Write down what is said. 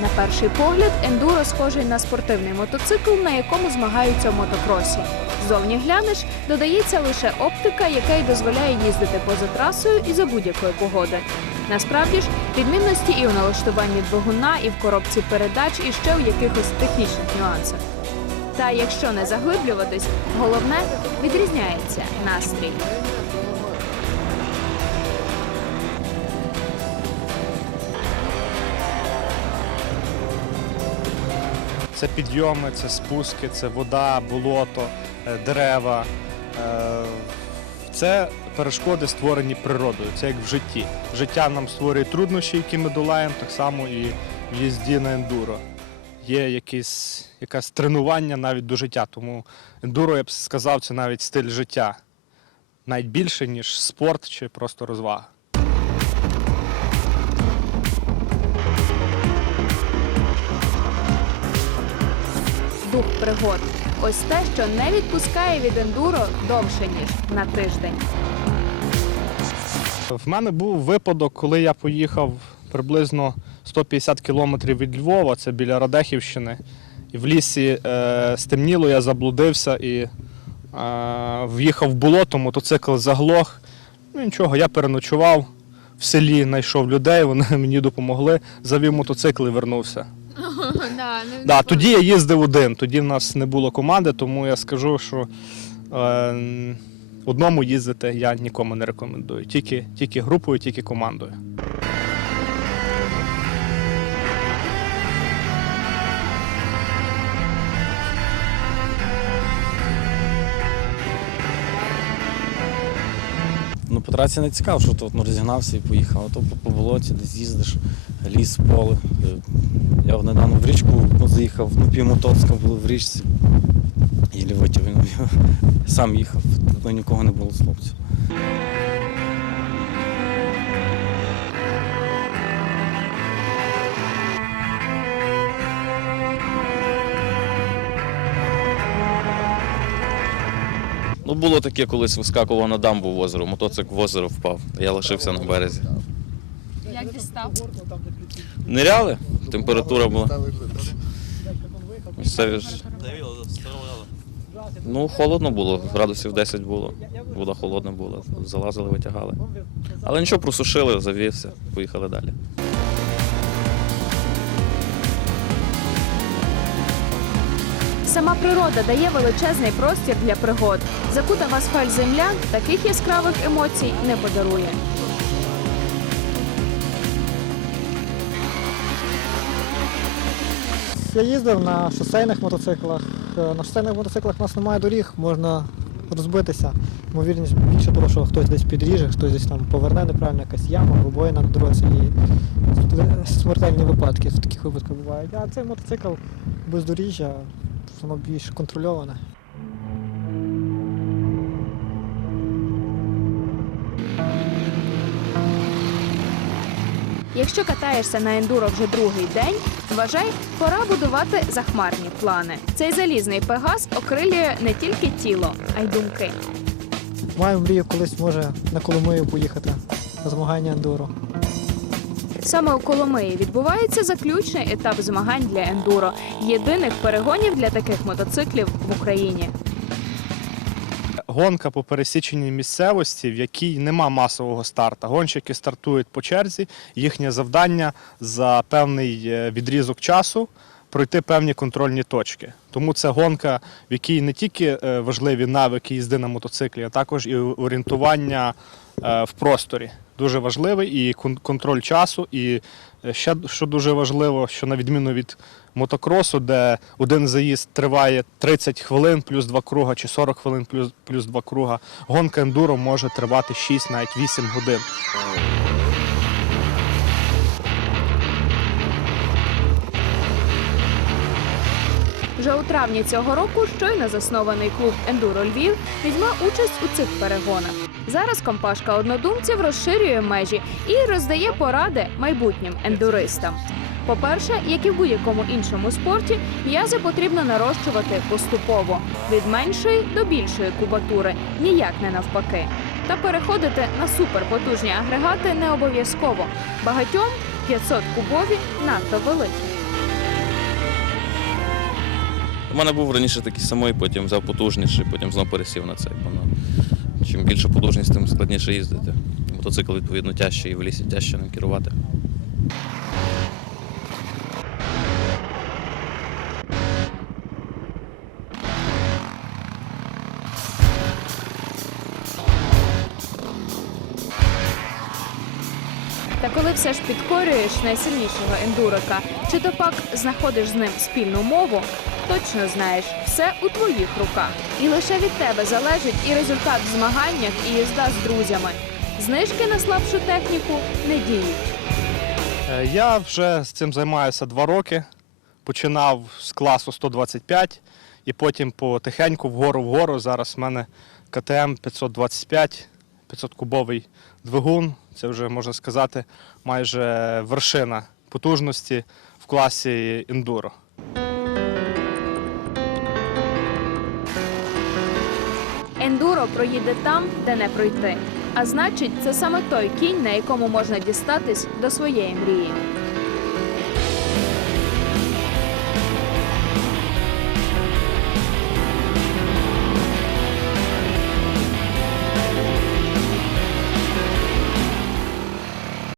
На перший погляд, ендуро схожий на спортивний мотоцикл, на якому змагаються в мотокросі. Зовні глянеш, додається лише оптика, яка й дозволяє їздити поза трасою і за будь-якої погоди. Насправді ж, відмінності і у налаштуванні двигуна, і в коробці передач, і ще у якихось технічних нюансах. Та якщо не заглиблюватись, головне відрізняється настрій. Це підйоми, це спуски, це вода, болото, е, дерева. Е, Це перешкоди створені природою, це як в житті. Життя нам створює труднощі, які ми долаємо, так само і в їзді на ендуро. Є якісь, якесь тренування навіть до життя, тому ендуро, я б сказав, це навіть стиль життя. Навіть більше, ніж спорт чи просто розвага. Пригод. Ось те, що не відпускає від ендуро довше ніж на тиждень. В мене був випадок, коли я поїхав приблизно 150 кілометрів від Львова, це біля Радехівщини. І в лісі е, стемніло, я заблудився і е, в'їхав в болото, мотоцикл заглох. Ну нічого, я переночував в селі, знайшов людей, вони мені допомогли, завів мотоцикл і вернувся. Да, тоді я їздив один, тоді в нас не було команди, тому я скажу, що е, одному їздити я нікому не рекомендую. Тільки, тільки групою, тільки командою. Трасі не цікаво, що тут ну, розігнався і поїхав. А то по, болоті десь їздиш, ліс, поле. Е, Я недавно в річку ну, заїхав, ну, півмотоцка було в річці. І його. Сам їхав, тут нікого не було з хлопців. Ну, було таке, колись вискакував на дамбу в озеро, мотоцикл в озеро впав. Я лишився на березі. Як дістав? Ниряли, температура була. Місцеві ж. Ну, холодно було, градусів 10 було. Вода холодна була, залазили, витягали. Але нічого, просушили, завівся, поїхали далі. Сама природа дає величезний простір для пригод. Закута в асфальт земля таких яскравих емоцій не подарує. Я їздив на шосейних мотоциклах. Е, На шосейних мотоциклах у нас немає доріг, можна розбитися. Ймовірність більше того, що хтось десь підріже, хтось десь там поверне неправильно, якась яма, вибоїна на дорозі і смертельні випадки в таких випадках бувають. А цей мотоцикл бездоріжжя, воно більш контрольоване. Якщо катаєшся на ендуро вже другий день, вважай, пора будувати захмарні плани. Цей залізний пегас окрилює не тільки тіло, а й думки. Маю мрію колись може на Коломию поїхати на змагання ендуро. Саме у Коломиї відбувається заключний етап змагань для ендуро, єдиних перегонів для таких мотоциклів в Україні. Гонка по пересіченій місцевості, в якій нема масового старта. Гонщики стартують по черзі. Їхнє завдання за певний е, відрізок часу пройти певні контрольні точки. Тому це гонка, в якій не тільки е, важливі навики їзди на мотоциклі, а також і орієнтування е, в просторі. Дуже важливий і кон- контроль часу. І е, ще що дуже важливо, що на відміну від мотокросу, де один заїзд триває 30 хвилин плюс два круга, чи 40 хвилин плюс, плюс два круга, гонка ендуро може тривати 6, навіть 8 годин. Вже у травні цього року щойно заснований клуб Ендуро Львів візьме участь у цих перегонах. Зараз компашка однодумців розширює межі і роздає поради майбутнім ендуристам. По-перше, як і в будь-якому іншому спорті, м'язи потрібно нарощувати поступово від меншої до більшої кубатури, ніяк не навпаки. Та переходити на суперпотужні агрегати не обов'язково. Багатьом 500 кубові надто великі. У мене був раніше такий самий, потім взяв потужніший, потім знову пересів на цей. Чим більше потужність, тим складніше їздити. Мотоцикл, відповідно, тяжче і в лісі тяжче ним керувати. Та коли все ж підкорюєш найсильнішого ендурика, чи то пак знаходиш з ним спільну мову, точно знаєш, все у твоїх руках. І лише від тебе залежить і результат в змаганнях, і їзда з друзями. Знижки на слабшу техніку не діють. Е, Я вже з цим займаюся два роки. Починав з класу 125 і потім потихеньку вгору-вгору. Зараз в мене КТМ 525, 500-кубовий двигун. Це вже можна сказати майже вершина потужності в класі ендуро. Ендуро проїде там, де не пройти. А значить, це саме той кінь, на якому можна дістатись до своєї мрії.